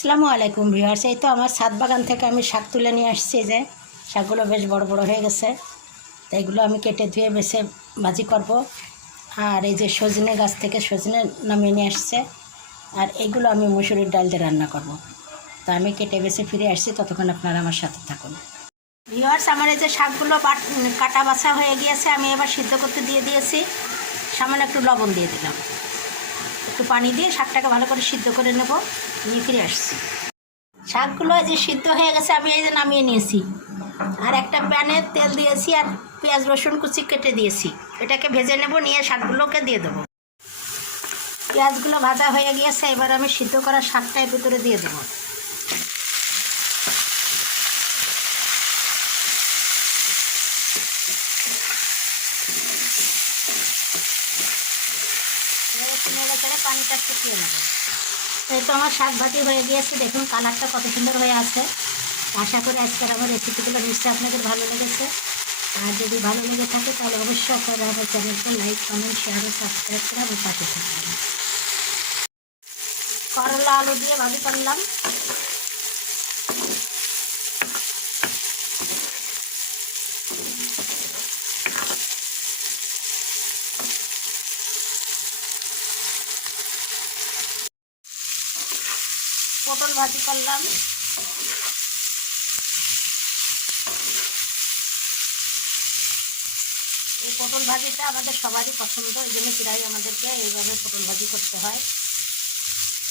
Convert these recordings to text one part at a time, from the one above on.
আসসালামু আলাইকুম ভিউয়ার্স। এই তো আমার ছাদ বাগান থেকে আমি শাক তুলে নিয়ে আসছি যে, শাকগুলো বেশ বড় বড় হয়ে গেছে। তো এগুলো আমি কেটে ধুয়ে বেছে ভাজি করব। আর এই যে সজনে গাছ থেকে সজনে নামিয়ে নিয়ে আসছে। আর এগুলো আমি মুসুরির ডাল দিয়ে রান্না করব। তো আমি কেটে বেছে ফিরে আসছি। ততক্ষণ আপনারা আমার সাথে থাকুন। ভিউয়ার্স, আমার এই যে শাকগুলো কাটা বাছা হয়ে গিয়েছে, আমি এবার সিদ্ধ করতে দিয়ে দিয়েছি। সামান্য একটু লবণ দিয়ে দিলাম। একটু পানি দিয়ে শাকটাকে ভালো করে সিদ্ধ করে নেব। নিয়ে ফিরে আসছি। শাকগুলো যে সিদ্ধ হয়ে গেছে, আমি এই যে নামিয়ে নিয়েছি। আর একটা প্যানে তেল দিয়েছি আর পেঁয়াজ, রসুন কুচি কেটে দিয়েছি। এটাকে ভেজে নেব, নিয়ে শাকগুলোকে দিয়ে দেবো। পেঁয়াজগুলো ভাজা হয়ে গিয়েছে, এবার আমি সিদ্ধ করা শাকটা এর ভিতরে দিয়ে দেবো। নেড়ে পানিটা শুকিয়ে নেব। এই তো আমার শাক ভাতি হয়ে গিয়েছে, দেখুন কালারটা কত সুন্দর হয়ে আছে। আশা করি আজকের আমার রেসিপিগুলো নিশ্চয়ই আপনাদের ভালো লেগেছে। আর যদি ভালো লেগে থাকে তাহলে অবশ্যই আপনারা আমার চ্যানেলটা লাইক কমেন্ট শেয়ার ও সাবস্ক্রাইব করে আমার পাশে থাকবেন। করলা আলু দিয়ে ভাবি করলাম। পটল ভাজি করলাম। এই পটল ভাজিটা আমাদের সবারই পছন্দ, এই জন্য প্রায় আমাদেরকে এইভাবে পটল ভাজি করতে হয়।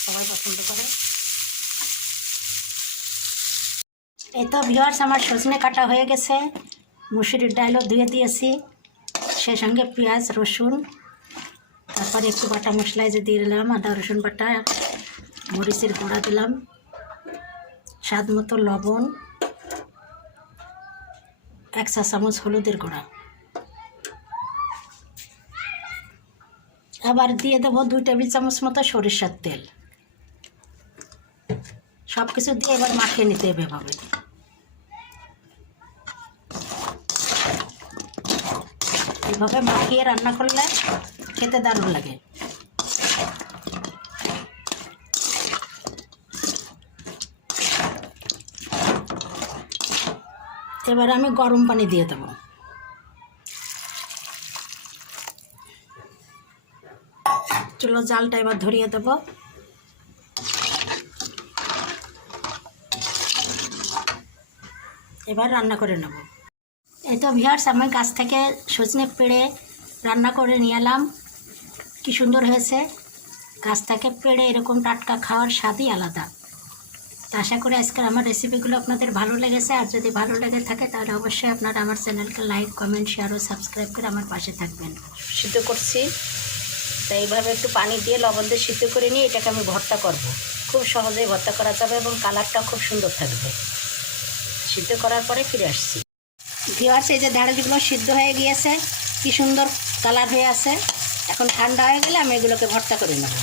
সবাই পছন্দ করে। এই তো ভিওয়ার্স আমার সজনে কাটা হয়ে গেছে। মুসুরির ডালও ধুয়ে দিয়েছি। সেই সঙ্গে পেঁয়াজ, রসুন, তারপরে একটু বাটা মশলায় যে দিয়ে দিলাম, আদা, রসুন বাটা। মরিচের গুঁড়া দিলাম, স্বাদ মতো লবণ, এক চা চামচ হলুদের গুঁড়া আবার দিয়ে দেবো দুই টেবিল চামচ মতো সরিষার তেল। সব কিছু দিয়ে এবার মাখিয়ে নিতে হবে এভাবে। এভাবে মাখিয়ে রান্না করলে খেতে দারুণ লাগে। এবার আমি গরম পানি দিয়ে দেবো। চলো জালটা এবার ধরিয়ে দেবো। এবার রান্না করে নেব। এই তো ভিয়ার্স আমি গাছ থেকে সজনে পেড়ে রান্না করে নিয়ে এলাম। কী সুন্দর হয়েছে। গাছ থেকে পেড়ে এরকম টাটকা খাওয়ার স্বাদই আলাদা। তো আশা করি আজকের আমার রেসিপিগুলো আপনাদের ভালো লেগেছে। আর যদি ভালো লেগে থাকে, তাহলে অবশ্যই আপনারা আমার চ্যানেলকে লাইক কমেন্ট শেয়ার ও সাবস্ক্রাইব করে আমার পাশে থাকবেন। সিদ্ধ করছি। তো এইভাবে একটু পানি দিয়ে লবণ দিয়ে সিদ্ধ করে নিয়ে এটাকে আমি ভর্তা করব। খুব সহজেই ভর্তা করা যাবে এবং কালারটা খুব সুন্দর থাকবে। সিদ্ধ করার পরে ফিরে আসছি। ভিওয়ার্স এই যে ঢাড়িগুলো সিদ্ধ হয়ে গিয়েছে, কি সুন্দর কালার হয়ে আছে। এখন ঠান্ডা হয়ে গেলে আমি এগুলোকে ভর্তা করে নেব।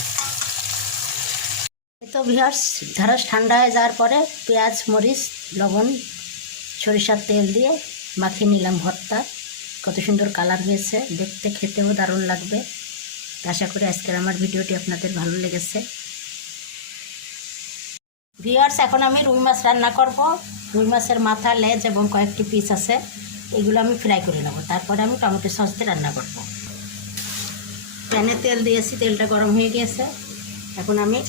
তো ভিওয়ার্স ঢাড়স ঠান্ডা হয়ে যাওয়ার পরে পেঁয়াজ, মরিচ, লবণ, সরিষার তেল দিয়ে মাখিয়ে নিলাম ভর্তা। কত সুন্দর কালার হয়েছে, দেখতে খেতেও দারুণ লাগবে। আশা করি আজকের আমার ভিডিওটি আপনাদের ভালো লেগেছে। ভিওয়ার্স এখন আমি রুই মাছ রান্না করব। রুই মাছের মাথা, লেজ এবং কয়েকটি পিস আছে। এগুলো আমি ফ্রাই করে নেব। তারপরে আমি টমেটো সস দিয়ে রান্না করব। প্যানে তেল দিয়েছি, তেলটা গরম হয়ে গিয়েছে। এখন আমি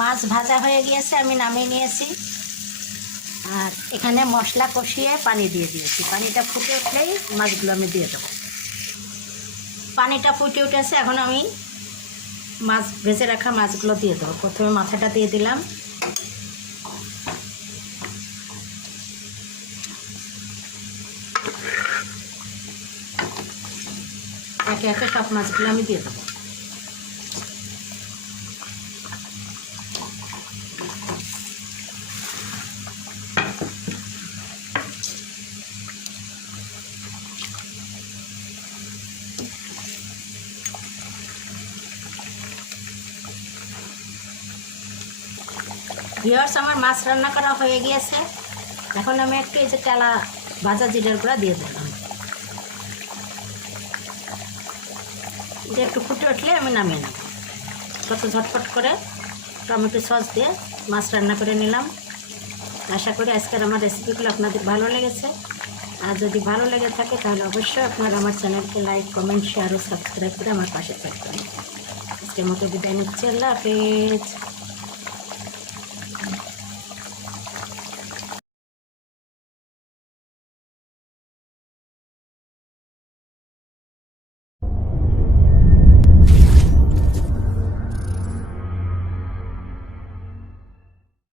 মাছ ভাজা হয়ে গিয়েছে, আমি নামিয়ে নিয়েছি। আর এখানে মশলা কষিয়ে পানি দিয়ে দিয়েছি। পানিটা ফুটে উঠলেই মাছগুলো আমি দিয়ে দেবো। পানিটা ফুটে উঠেছে, এখন আমি মাছ, ভেজে রাখা মাছগুলো দিয়ে দেবো। প্রথমে মাথাটা দিয়ে দিলাম। একে একে সব মাছগুলো আমি দিয়ে দেবো। ভিওর্স আমার মাছ রান্না করা হয়ে গিয়েছে। এখন আমি একটু এই যে টালা ভাজা জিরের গুঁড়া দিয়ে দিলাম। যে একটু ফুটে উঠলে আমি নামিয়ে নেব। কত ঝটপট করে টমেটো সস দিয়ে মাছ রান্না করে নিলাম। আশা করি আজকের আমার রেসিপিগুলো আপনাদের ভালো লেগেছে। আর যদি ভালো লেগে থাকে তাহলে অবশ্যই আপনারা আমার চ্যানেলকে লাইক কমেন্ট শেয়ার ও সাবস্ক্রাইব করে আমার পাশে থাকবেন। আজকের মতো বিদায় নিচ্ছি। আল্লাহ হাফিজ।